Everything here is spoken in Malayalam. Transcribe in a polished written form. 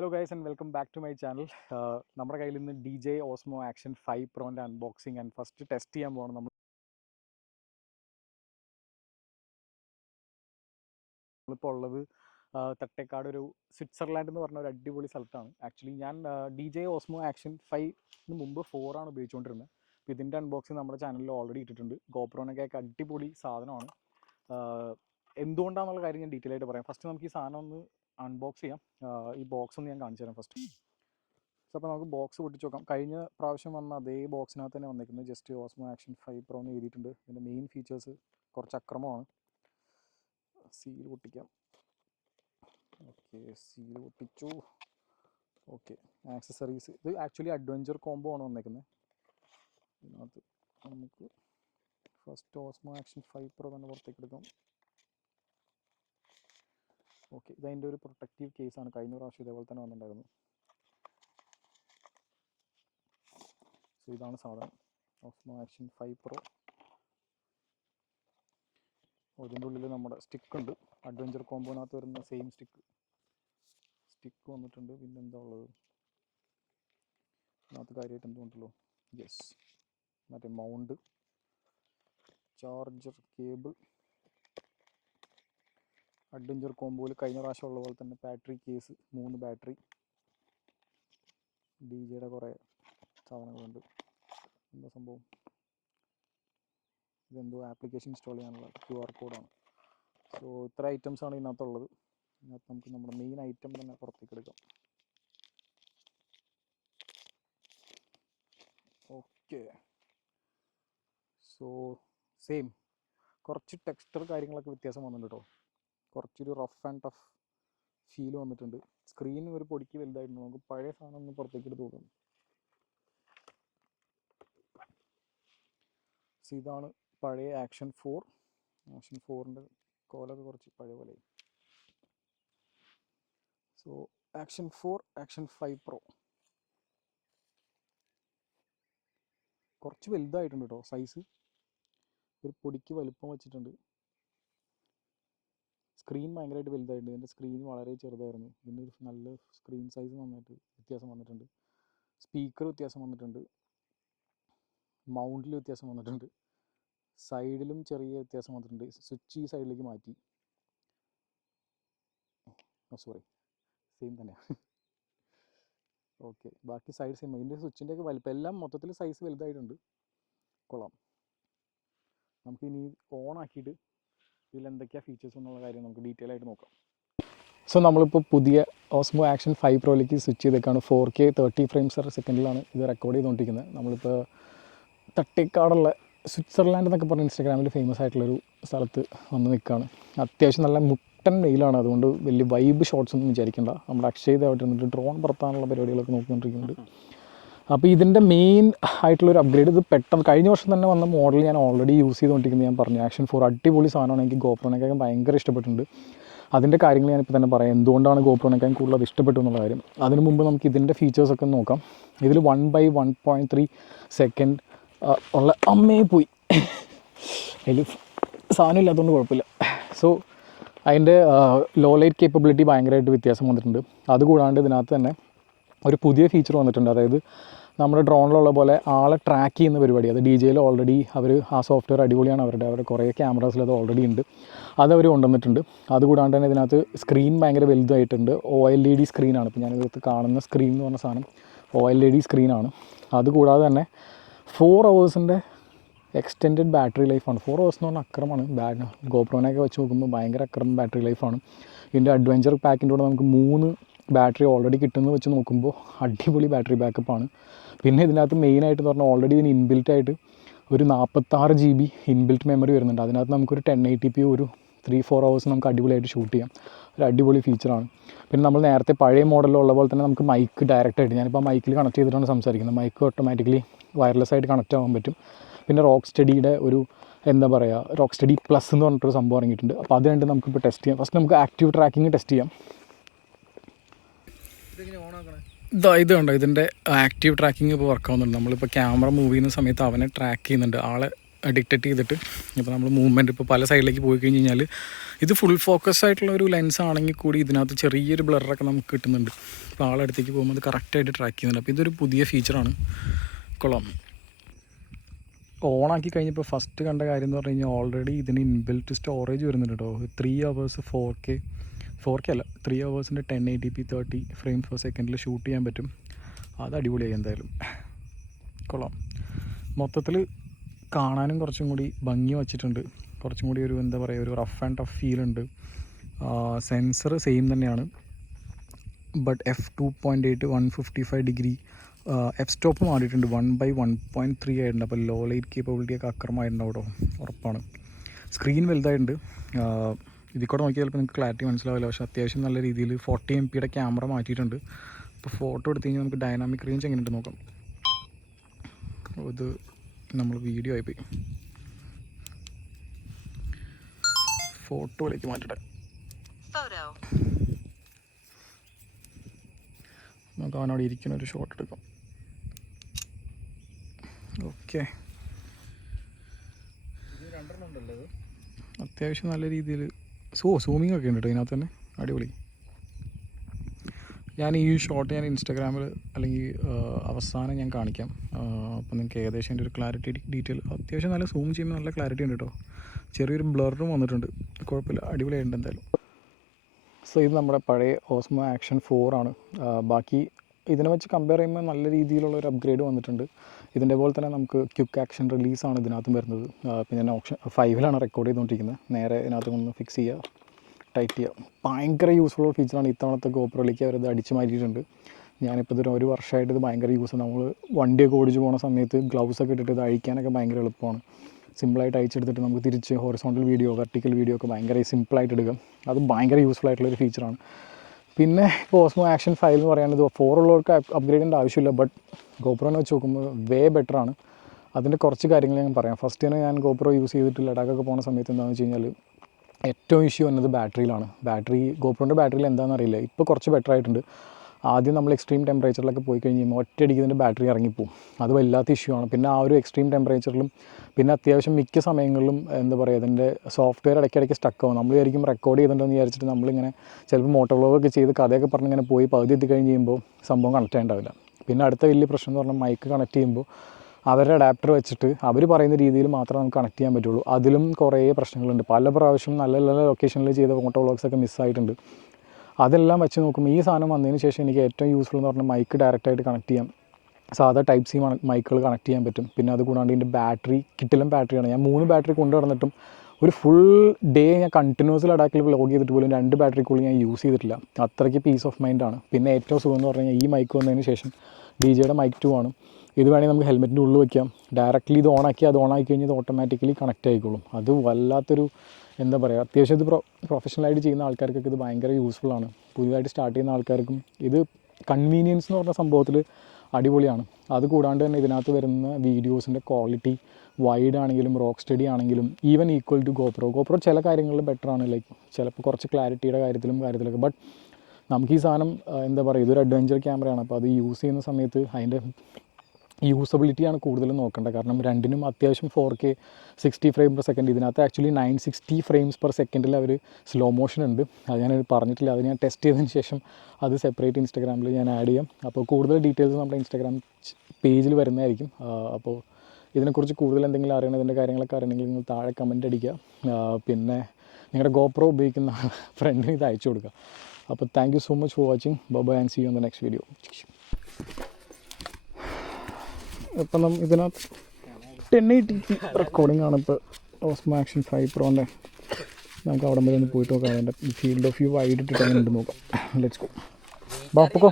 Hello guys and welcome back to my channel. നമ്മുടെ കയ്യിൽ നിന്ന് DJI Osmo Action 5 Proൻ്റെ അൺബോക്സിങ് ആൻഡ് ഫസ്റ്റ് ടെസ്റ്റ് ചെയ്യാൻ പോകണം. നമ്മളിപ്പോൾ ഉള്ളത് തട്ടേക്കാട് ഒരു സ്വിറ്റ്സർലാൻഡ് എന്ന് പറഞ്ഞ ഒരു അടിപൊളി സ്ഥലത്താണ്. ആക്ച്വലി ഞാൻ DJI Osmo Action 5 മുമ്പ് 4 ആണ് ഉപയോഗിച്ചുകൊണ്ടിരുന്നത്. അപ്പോൾ ഇതിൻ്റെ അൺബോക്സിങ് നമ്മുടെ ചാനലിൽ ഓൾറെഡി ഇട്ടിട്ടുണ്ട്. ഗോപ്രോനൊക്കെ അടിപൊളി സാധനമാണ്. എന്തുകൊണ്ടാണെന്നുള്ള കാര്യം ഞാൻ ഡീറ്റെയിൽ ആയിട്ട് പറയാം. ഫസ്റ്റ് നമുക്ക് ഈ സാധനം ഒന്ന് അൺബോക്സ് ചെയ്യാം. ഈ ബോക്സ് ഒന്ന് ഞാൻ കാണിച്ചു തരാം ഫസ്റ്റ്. സോ അപ്പോൾ നമുക്ക് ബോക്സ് പൊട്ടിച്ച് നോക്കാം. കഴിഞ്ഞ പ്രാവശ്യം വന്ന അതേ ബോക്സിനകത്ത് തന്നെ വന്നിരിക്കുന്നത് ജസ്റ്റ് Osmo Action 5 Pro എന്ന് എഴുതിയിട്ടുണ്ട്. ഇതിൻ്റെ മെയിൻ ഫീച്ചേഴ്സ് കുറച്ച് അക്രമമാണ്. സീൽ പൊട്ടിക്കാം. ഓക്കെ, സീൽ പൊട്ടിച്ചു. Okay, accessories. ഇത് ആക്ച്വലി അഡ്വഞ്ചർ കോംബോ ആണ് വന്നിരിക്കുന്നത്. ഇതിനകത്ത് നമുക്ക് ഫസ്റ്റ് Osmo Action 5 Pro തന്നെ പുറത്തേക്ക് എടുക്കാം. ഓക്കെ, ഇതതിൻ്റെ ഒരു പ്രൊട്ടക്റ്റീവ് കേസാണ്. കഴിഞ്ഞ പ്രാവശ്യം ഇതേപോലെ തന്നെ വന്നിട്ടുണ്ടായിരുന്നു. സോ ഇതാണ് സാധനം, Osmo Action 5 Pro. ഇതിൻ്റെ ഉള്ളിൽ നമ്മുടെ സ്റ്റിക്ക് ഉണ്ട്. അഡ്വഞ്ചർ കോമ്പോനകത്ത് വരുന്ന സെയിം സ്റ്റിക്ക് വന്നിട്ടുണ്ട്. പിന്നെ എന്താ ഉള്ളത് അതിനകത്ത് കാര്യമായിട്ട് എന്തുകൊണ്ടല്ലോ, യെസ്, മറ്റേ മൗണ്ട്, ചാർജർ കേബിൾ, അഡ്വഞ്ചർ കോമ്പോയിൽ കഴിഞ്ഞ പ്രാവശ്യം ഉള്ള പോലെ തന്നെ ബാറ്ററി കേസ്, 3 ബാറ്ററി, DJയുടെ കുറേ സാധനങ്ങളുണ്ട്. എന്താ സംഭവം, ഇതെന്തോ ആപ്ലിക്കേഷൻ ഇൻസ്റ്റാൾ ചെയ്യാനുള്ള QR കോഡാണ്. സോ ഇത്ര ഐറ്റംസാണ് ഇതിനകത്തുള്ളത്. ഇതിനകത്ത് നമുക്ക് നമ്മുടെ മെയിൻ ഐറ്റം തന്നെ പുറത്തേക്ക് എടുക്കാം. ഓക്കെ, സോ സെയിം കുറച്ച് ടെക്സ്ചർ കാര്യങ്ങളൊക്കെ വ്യത്യാസം വന്നിട്ടുണ്ട് കേട്ടോ. കുറച്ചൊരു റഫ് ആൻഡ് ടഫ് ഫീൽ വന്നിട്ടുണ്ട്. സ്ക്രീൻ ഒരു പൊടിക്ക് വലുതായിട്ടുണ്ട്. നമുക്ക് പഴയ സാധനം ഒന്ന് പുറത്തേക്ക് എടുത്ത് നോക്കാം. സോ ഇതാണ് പഴയ Action 4ൻ്റെ കോലൊക്കെ കുറച്ച് പഴയ പോലെ. സോ Action 4, Action 5 Pro കുറച്ച് വലുതായിട്ടുണ്ട് കേട്ടോ. സൈസ് ഒരു പൊടിക്ക് വലുപ്പം വെച്ചിട്ടുണ്ട്. സ്ക്രീൻ ഭയങ്കരമായിട്ട് വലുതായിട്ടുണ്ട്. ഇതിൻ്റെ സ്ക്രീൻ വളരെ ചെറുതായിരുന്നു. ഇതിന് നല്ല സ്ക്രീൻ സൈസ് നന്നായിട്ട് വ്യത്യാസം വന്നിട്ടുണ്ട്. സ്പീക്കർ വ്യത്യാസം വന്നിട്ടുണ്ട്. മൗണ്ടിൽ വ്യത്യാസം വന്നിട്ടുണ്ട്. സൈഡിലും ചെറിയ വ്യത്യാസം വന്നിട്ടുണ്ട്. സ്വിച്ച് ഈ സൈഡിലേക്ക് മാറ്റി. സോറി, സെയിം തന്നെയാണ്. ഓക്കെ, ബാക്കി സൈഡ് സെയിം. ഇതിൻ്റെ സ്വിച്ചിൻ്റെയൊക്കെ വലിപ്പം എല്ലാം മൊത്തത്തിൽ സൈസ് വലുതായിട്ടുണ്ട്. കൊള്ളാം. നമുക്കിനി ഓൺ ആക്കിയിട്ട് ഇതിൽ എന്തൊക്കെയാണ് ഫീച്ചേഴ്സ് എന്നുള്ള കാര്യം നമുക്ക് ഡീറ്റെയിൽ ആയിട്ട് നോക്കാം. സോ നമ്മളിപ്പോൾ പുതിയ Osmo Action 5 Proയിലേക്ക് സ്വിച്ച് ചെയ്തേക്കാണ്. 4K 30 frames/second ഇത് റെക്കോർഡ് ചെയ്തുകൊണ്ടിരിക്കുന്നത്. നമ്മളിപ്പോൾ തട്ടേക്കാടുള്ള സ്വിറ്റ്സർലാൻഡ് എന്നൊക്കെ പറഞ്ഞ് ഇൻസ്റ്റാഗ്രാമിൽ ഫേമസ് ആയിട്ടുള്ളൊരു സ്ഥലത്ത് വന്ന് നിൽക്കുകയാണ്. അത്യാവശ്യം നല്ല മുട്ടൻ മെയിലാണ്. അതുകൊണ്ട് വലിയ വൈബ് ഷോട്ട്സ് ഒന്നും വിചാരിക്കേണ്ട. നമ്മുടെ അക്ഷയതായിട്ട് ഇരുന്നിട്ട് ഡ്രോൺ പറത്താനുള്ള പരിപാടികളൊക്കെ നോക്കിക്കൊണ്ടിരിക്കുന്നുണ്ട്. അപ്പോൾ ഇതിൻ്റെ മെയിൻ ആയിട്ടുള്ളൊരു അപ്ഗ്രേഡ്, ഇത് പെട്ടെന്ന് കഴിഞ്ഞ വർഷം തന്നെ വന്ന മോഡൽ ഞാൻ ഓൾറെഡി യൂസ് ചെയ്തുകൊണ്ടിരിക്കുന്നത്. ഞാൻ പറഞ്ഞു Action 4 അടിപൊളി സാധനമാണ്. എനിക്ക് ഗോപ്രോനൊക്കെ ഭയങ്കര ഇഷ്ടപ്പെട്ടിട്ടുണ്ട്. അതിൻ്റെ കാര്യങ്ങൾ ഞാനിപ്പോൾ തന്നെ പറയാം, എന്തുകൊണ്ടാണ് ഗോപ്രോനൊക്കെ കൂടുതൽ അത് ഇഷ്ടപ്പെട്ടു എന്നുള്ള കാര്യം. അതിന് മുമ്പ് നമുക്ക് ഇതിൻ്റെ ഫീച്ചേഴ്സൊക്കെ നോക്കാം. ഇതിൽ 1/1.3 സെക്കൻഡ് ഉള്ള അമ്മയെ പോയി അതിൽ സാധനം ഇല്ലാത്തതുകൊണ്ട് കുഴപ്പമില്ല. സോ അതിൻ്റെ ലോ ലൈറ്റ് കേപ്പബിലിറ്റി ഭയങ്കരമായിട്ട് വ്യത്യാസം വന്നിട്ടുണ്ട്. അതുകൂടാണ്ട് ഇതിനകത്ത് തന്നെ ഒരു പുതിയ ഫീച്ചർ വന്നിട്ടുണ്ട്. അതായത് നമ്മുടെ ഡ്രോണിലുള്ള പോലെ ആളെ ട്രാക്ക് ചെയ്യുന്ന പരിപാടി, അത് DJIയിൽ ഓൾറെഡി അവർ ആ സോഫ്റ്റ്വെയർ അടിപൊളിയാണ്. അവരുടെ കുറേ ക്യാമറാസിൽ അത് ഓൾറെഡി ഉണ്ട്. അതവർ കൊണ്ടുവന്നിട്ടുണ്ട്. അതുകൂടാണ്ട് തന്നെ ഇതിനകത്ത് സ്ക്രീൻ ഭയങ്കര വലുതായിട്ടുണ്ട്. OLED സ്ക്രീനാണ്. ഇപ്പോൾ ഞാനിതിനകത്ത് കാണുന്ന സ്ക്രീൻ എന്ന് പറഞ്ഞ സാധനം OLED സ്ക്രീനാണ്. അതുകൂടാതെ തന്നെ 4 hours എക്സ്റ്റെൻഡഡ് ബാറ്ററി ലൈഫാണ്. 4 hours എന്ന് പറഞ്ഞാൽ അക്രമമാണ്. ഗോപ്രോനൊക്കെ വെച്ച് നോക്കുമ്പോൾ ഭയങ്കര അക്രമം ബാറ്ററി ലൈഫാണ്. ഇതിൻ്റെ അഡ്വഞ്ചർ പാക്കിൻ്റെ കൂടെ നമുക്ക് 3 ബാറ്ററി ഓൾറെഡി കിട്ടുന്നത് വെച്ച് നോക്കുമ്പോൾ അടിപൊളി ബാറ്ററി ബാക്കപ്പാണ്. പിന്നെ ഇതിനകത്ത് മെയിനായിട്ട് പറഞ്ഞാൽ ഓൾറെഡി ഇതിന് ഇൻബിൽറ്റായിട്ട് ഒരു 46 GB ഇൻബിൽറ്റ് മെമ്മറി വരുന്നുണ്ട്. അതിനകത്ത് നമുക്കൊരു 1080p ഒരു 3-4 hours നമുക്ക് അടിപൊളിയായിട്ട് ഷൂട്ട് ചെയ്യാം. ഒരു അടിപൊളി ഫീച്ചറാണ്. പിന്നെ നമ്മൾ നേരത്തെ പഴയ മോഡലുള്ള പോലെ തന്നെ നമുക്ക് മൈക്ക് ഡയറക്റ്റായിട്ട്, ഞാനിപ്പോൾ മൈക്കിൽ കണക്ട് ചെയ്തിട്ടാണ് സംസാരിക്കുന്നത്. മൈക്ക് ഓട്ടോമാറ്റിക്കലി വയർലെസ് ആയിട്ട് കണക്റ്റ് ആവാൻ പറ്റും. പിന്നെ റോക്ക്സ്റ്റഡിയുടെ ഒരു എന്താ പറയുക, റോക്ക്സ്റ്റഡി പ്ലസ് എന്ന് പറഞ്ഞിട്ടൊരു സംഭവം ഇറങ്ങിയിട്ടുണ്ട്. അപ്പോൾ അത് കണ്ട് നമുക്കിപ്പോൾ ടെസ്റ്റ് ചെയ്യാം. ഫസ്റ്റ് നമുക്ക് ആക്റ്റീവ് ട്രാക്കിങ് ടെസ്റ്റ് ചെയ്യാം. ഇത് കണ്ടോ, ഇതിൻ്റെ ആക്റ്റീവ് ട്രാക്കിങ് ഇപ്പോൾ വർക്ക് ആവുന്നുണ്ട്. നമ്മളിപ്പോൾ ക്യാമറ മൂവ് ചെയ്യുന്ന സമയത്ത് അവനെ ട്രാക്ക് ചെയ്യുന്നുണ്ട്, ആളെ ഡിറ്റക്റ്റ് ചെയ്തിട്ട്. ഇപ്പോൾ നമ്മൾ മൂവ്മെൻറ്റ് ഇപ്പോൾ പല സൈഡിലേക്ക് പോയി കഴിഞ്ഞ് കഴിഞ്ഞാൽ ഇത് ഫുൾ ഫോക്കസ് ആയിട്ടുള്ള ഒരു ലെൻസ് ആണെങ്കിൽ കൂടി ഇതിനകത്ത് ചെറിയൊരു ബ്ലറൊക്കെ നമുക്ക് കിട്ടുന്നുണ്ട്. അപ്പോൾ ആളടുത്തേക്ക് പോകുമ്പോൾ അത് കറക്റ്റായിട്ട് ട്രാക്ക് ചെയ്യുന്നുണ്ട്. അപ്പോൾ ഇതൊരു പുതിയ ഫീച്ചറാണ്, കൊള്ളാം. ഓണാക്കി കഴിഞ്ഞപ്പോൾ ഫസ്റ്റ് കണ്ട കാര്യം എന്ന് പറഞ്ഞു കഴിഞ്ഞാൽ ഓൾറെഡി ഇതിന് ഇൻബിൽറ്റ് സ്റ്റോറേജ് വരുന്നുണ്ട് കേട്ടോ. 3 hours 4K അല്ല 3 hours 1080p 30 frames per second shoot ചെയ്യാൻ പറ്റും. അത് അടിപൊളിയായി എന്തായാലും, കൊള്ളാം. മൊത്തത്തിൽ കാണാനും കുറച്ചും കൂടി ഭംഗി വച്ചിട്ടുണ്ട്, കുറച്ചും കൂടി ഒരു എന്താ പറയുക ഒരു റഫ് ആൻഡ് ടഫ് ഫീൽ ഉണ്ട്. സെൻസർ സെയിം തന്നെയാണ്, but f2.8 155 degree. F stop മാറിയിട്ടുണ്ട്, 1/1.3 ആയിട്ടുണ്ട്. അപ്പോൾ ലോ ലൈറ്റ് കേപ്പബിലിറ്റി ഒക്കെ അക്രമമായിട്ടുണ്ടാവും കേട്ടോ, ഉറപ്പാണ്. സ്ക്രീൻ വലുതായിട്ടുണ്ട്. ഇതിൽ കൂടെ നോക്കിയാൽ ചിലപ്പോൾ നിങ്ങൾക്ക് ക്ലാരിറ്റി മനസ്സിലാവില്ല, പക്ഷേ അത്യാവശ്യം നല്ല രീതിയിൽ 40 MP ക്യാമറ മാറ്റിയിട്ടുണ്ട്. അപ്പോൾ ഫോട്ടോ എടുത്തു കഴിഞ്ഞാൽ നമുക്ക് ഡൈനാമിക് റേഞ്ച് എങ്ങനെയുണ്ട് നോക്കാം. ഇത് നമ്മൾ വീഡിയോ ആയിപ്പോയി, ഫോട്ടോയിലേക്ക് മാറ്റട്ടെ. നമുക്ക് അവനോട് ഇരിക്കുന്ന ഒരു ഷോട്ട് എടുക്കാം. ഓക്കെ, അത്യാവശ്യം നല്ല രീതിയിൽ സൂമിങ് ഒക്കെ ഉണ്ട് കേട്ടോ ഇതിനകത്ത് തന്നെ, അടിപൊളി. ഞാൻ ഈ ഷോട്ട് ഞാൻ ഇൻസ്റ്റാഗ്രാമിൽ അല്ലെങ്കിൽ അവസാനം ഞാൻ കാണിക്കാം. അപ്പോൾ നിങ്ങൾക്ക് ഏകദേശം എൻ്റെ ഒരു ക്ലാരിറ്റി ഡീറ്റെയിൽ അത്യാവശ്യം നല്ല സൂം ചെയ്യുമ്പോൾ നല്ല ക്ലാരിറ്റി ഉണ്ട് കേട്ടോ. ചെറിയൊരു ബ്ലറും വന്നിട്ടുണ്ട്, കുഴപ്പമില്ല, അടിപൊളിയായിട്ടുണ്ട് എന്തായാലും. സോ ഇത് നമ്മുടെ പഴയ ഓസ്മോ ആക്ഷൻ 4 ആണ്. ബാക്കി ഇതിനെ വെച്ച് കമ്പയർ ചെയ്യുമ്പോൾ നല്ല രീതിയിലുള്ള ഒരു അപ്ഗ്രേഡ് വന്നിട്ടുണ്ട്. ഇതിൻ്റെ പോലെ തന്നെ നമുക്ക് ക്വിക്ക് ആക്ഷൻ റിലീസാണ് ഇതിനകത്തും വരുന്നത്. പിന്നെ ഞാൻ ഓപ്ഷൻ 5 റെക്കോർഡ് ചെയ്തുകൊണ്ടിരിക്കുന്നത്. നേരെ ഇതിനകത്ത് ഒന്ന് ഫിക്സ് ചെയ്യുക, ടൈറ്റ് ചെയ്യുക. ഭയങ്കര യൂസ്ഫുൾ ഫീച്ചറാണ്. ഇത്തവണത്തെ ഗോപ്രോയിലേക്ക് അവരത് അടിച്ച് മാറ്റിയിട്ടുണ്ട്. ഞാനിപ്പോൾ ഇതൊരു 1 വർഷമായിട്ട് ഇത് ഭയങ്കര യൂസ്. നമ്മൾ വണ്ടിയൊക്കെ ഓടിച്ച് പോകുന്ന സമയത്ത് ഗ്ലൗസൊക്കെ ഇട്ടിട്ട് ഇത് അഴിക്കാനൊക്കെ ഭയങ്കര എളുപ്പമാണ്. സിമ്പിളായിട്ട് അയച്ചെടുത്തിട്ട് നമുക്ക് തിരിച്ച് ഹൊറിസോണ്ടൽ വീഡിയോ വെർട്ടിക്കൽ വീഡിയോ ഒക്കെ ഭയങ്കര സിമ്പിളായിട്ട് എടുക്കാം. അത് ഭയങ്കര യൂസ്ഫുൾ ആയിട്ടുള്ളൊരു ഫീച്ചറാണ്. പിന്നെ ഇപ്പോൾ ഓസ്മോ ആക്ഷൻ 5 എന്ന് പറയാനത് 4 ഉള്ളവർക്ക് അപ്ഗ്രേഡ് ചെയ്യേണ്ട ആവശ്യമില്ല, ബട്ട് ഗോപ്രോനെ വെച്ച് നോക്കുമ്പോൾ വേ ബെറ്ററാണ്. അതിൻ്റെ കുറച്ച് കാര്യങ്ങൾ ഞാൻ പറയാം. ഫസ്റ്റ് തന്നെ ഞാൻ ഗോപ്രോ യൂസ് ചെയ്തിട്ട് ലഡാക്കൊക്കെ പോകുന്ന സമയത്ത് എന്താണെന്ന് വെച്ച് കഴിഞ്ഞാൽ ഏറ്റവും ഇഷ്യൂ വന്നത് ബാറ്ററിയിലാണ്. ഗോപ്രോൻ്റെ ബാറ്ററിയിൽ എന്താണെന്ന് അറിയില്ല, ഇപ്പോൾ കുറച്ച് ബെറ്റർ ആയിട്ടുണ്ട്. ആദ്യം നമ്മൾ എക്സ്ട്രീം ടെമ്പറേച്ചറിലൊക്കെ പോയി കഴിയുമ്പോൾ ഒറ്റയടിക്ക് ഇതിൻ്റെ ബാറ്ററി ഇറങ്ങിപ്പോവും. അത് വല്ലാത്ത ഇഷ്യൂ ആണ്. പിന്നെ ആ ഒരു എക്സ്ട്രീം ടെമ്പറേച്ചറിലും പിന്നെ അത്യാവശ്യം മിക്ക സമയങ്ങളിലും എന്താ പറയുക ഇതിൻ്റെ സോഫ്റ്റ്വെയർ ഇടയ്ക്കിടയ്ക്ക് സ്റ്റക്ക് ആവും. നമ്മൾ വിചാരിക്കും റെക്കോർഡ് ചെയ്തിട്ടുണ്ടെന്ന് വിചാരിച്ചിട്ട് നമ്മളിങ്ങനെ ചിലപ്പോൾ മോട്ടോ വ്ലോഗൊക്കെ ചെയ്ത് കഥയൊക്കെ പറഞ്ഞിങ്ങനെ പോയി പകുതി എത്തിക്കഴിഞ്ഞ് കഴിയുമ്പോൾ സംഭവം കണക്റ്റ് ആയിട്ടുണ്ടാവില്ല. പിന്നെ അടുത്ത വലിയ പ്രശ്നം എന്ന് പറഞ്ഞാൽ മൈക്ക് കണക്ട് ചെയ്യുമ്പോൾ അവരുടെ അഡാപ്റ്റർ വെച്ചിട്ട് അവർ പറയുന്ന രീതിയിൽ മാത്രമേ നമുക്ക് കണക്ട് ചെയ്യാൻ പറ്റുള്ളൂ. അതിലും കുറേ പ്രശ്നങ്ങളുണ്ട്. പല പ്രാവശ്യം നല്ല നല്ല ലൊക്കേഷനിൽ ചെയ്ത മോട്ടോ വ്ലോഗ്സൊക്കെ മിസ്സായിട്ടുണ്ട്. അതെല്ലാം വെച്ച് നോക്കുമ്പോൾ ഈ സാധനം വന്നതിന് ശേഷം എനിക്ക് ഏറ്റവും യൂസ്ഫുൾ എന്ന് പറഞ്ഞാൽ മൈക്ക് ഡയറക്റ്റായിട്ട് കണക്ട് ചെയ്യാം. സാധാ ടൈപ്പ് സി മൈക്കുകൾ കണക്ട് ചെയ്യാൻ പറ്റും. പിന്നെ അതുകൂടാണ്ട് ഇതിൻ്റെ ബാറ്ററി കിട്ടിലും ബാറ്ററിയാണ്. ഞാൻ 3 ബാറ്ററി കൊണ്ടു നടന്നിട്ടും ഒരു ഫുൾ ഡേ ഞാൻ കണ്ടിന്യൂസ് ലഡാക്കിൽ വ്ലോഗ് ചെയ്തിട്ട് പോലും 2 ബാറ്ററിക്കുള്ളിൽ ഞാൻ യൂസ് ചെയ്തിട്ടില്ല. അത്രയ്ക്ക് പീസ് ഓഫ് മൈൻഡാണ്. പിന്നെ ഏറ്റവും സുഖം എന്ന് പറഞ്ഞു കഴിഞ്ഞാൽ ഈ മൈക്ക് വന്നതിന് ശേഷം DJയുടെ മൈക്ക് 2 ആണ്. ഇത് വേണമെങ്കിൽ നമുക്ക് ഹെൽമെറ്റിൻ്റെ ഉള്ളിൽ വയ്ക്കാം. ഡയറക്റ്റ്ലി ഇത് ഓണാക്കി അത് ഓണാക്കി കഴിഞ്ഞാൽ ഇത് ഓട്ടോമാറ്റിക്കലി കണക്റ്റ് ആയിക്കോളും. അത് വല്ലാത്തൊരു എന്താ പറയുക, അത്യാവശ്യം ഇത് പ്രൊഫഷണലായിട്ട് ചെയ്യുന്ന ആൾക്കാർക്കൊക്കെ ഇത് ഭയങ്കര യൂസ്ഫുള്ളാണ്. പുതിയതായിട്ട് സ്റ്റാർട്ട് ചെയ്യുന്ന ആൾക്കാർക്കും ഇത് കൺവീനിയൻസ് എന്ന് പറഞ്ഞ സംഭവത്തിൽ അടിപൊളിയാണ്. അത് കൂടാണ്ട് തന്നെ ഇതിനകത്ത് വരുന്ന വീഡിയോസിൻ്റെ ക്വാളിറ്റി വൈഡ് ആണെങ്കിലും റോക്ക് സ്റ്റഡി ആണെങ്കിലും ഈവൻ ഈക്വൽ ടു ഗോപ്രോ ചില കാര്യങ്ങളിൽ ബെറ്ററാണ്. ലൈക്ക് ചിലപ്പോൾ കുറച്ച് ക്ലാരിറ്റിയുടെ കാര്യത്തിലൊക്കെ ബട്ട് നമുക്ക് ഈ സാധനം എന്താ പറയുക ഇതൊരു അഡ്വഞ്ചർ ക്യാമറയാണ്. അപ്പോൾ അത് യൂസ് ചെയ്യുന്ന സമയത്ത് അതിൻ്റെ യൂസബിലിറ്റിയാണ് കൂടുതലും നോക്കേണ്ടത്. കാരണം രണ്ടിനും അത്യാവശ്യം 4K 60 ഫ്രെയിം പെർ സെക്കൻഡ്. ഇതിനകത്ത് ആക്ച്വലി 960 ഫ്രെയിംസ് പെർ സെക്കൻഡിൽ അവർ സ്ലോ മോഷൻ ഉണ്ട്. അത് ഞാൻ പറഞ്ഞിട്ടില്ല, അത് ഞാൻ ടെസ്റ്റ് ചെയ്തതിന് ശേഷം അത് സെപ്പറേറ്റ് ഇൻസ്റ്റാഗ്രാമിൽ ഞാൻ ആഡ് ചെയ്യാം. അപ്പോൾ കൂടുതൽ ഡീറ്റെയിൽസ് നമ്മുടെ ഇൻസ്റ്റാഗ്രാം പേജിൽ വരുന്നതായിരിക്കും. അപ്പോൾ ഇതിനെക്കുറിച്ച് കൂടുതൽ എന്തെങ്കിലും അറിയണതിൻ്റെ കാര്യങ്ങളൊക്കെ അറിയണമെങ്കിൽ നിങ്ങൾ താഴെ കമൻറ്റ് അടിക്കുക. പിന്നെ നിങ്ങളുടെ ഗോപ്രോ ഉപയോഗിക്കുന്ന ഫ്രണ്ടിന് ഇത് അയച്ചു കൊടുക്കുക. അപ്പോൾ thank you so much for watching. Bye and see you on the next video. ഇപ്പം ഇതിനകത്ത് 1080p റെക്കോർഡിംഗ് ആണ് ഇപ്പോൾ ഓസ്മോ ആക്ഷൻ 5 പ്രോൻ്റെ. നമുക്ക് അവിടെ വരെ ഒന്ന് പോയിട്ട് നോക്കാം. അതിൻ്റെ ഫീൽഡ് ഓഫ് വ്യൂ വൈഡ് ഇട്ടിട്ട് അങ്ങനെ ഉണ്ട് നോക്കാം. Let's go. ബാപ്പക്കോ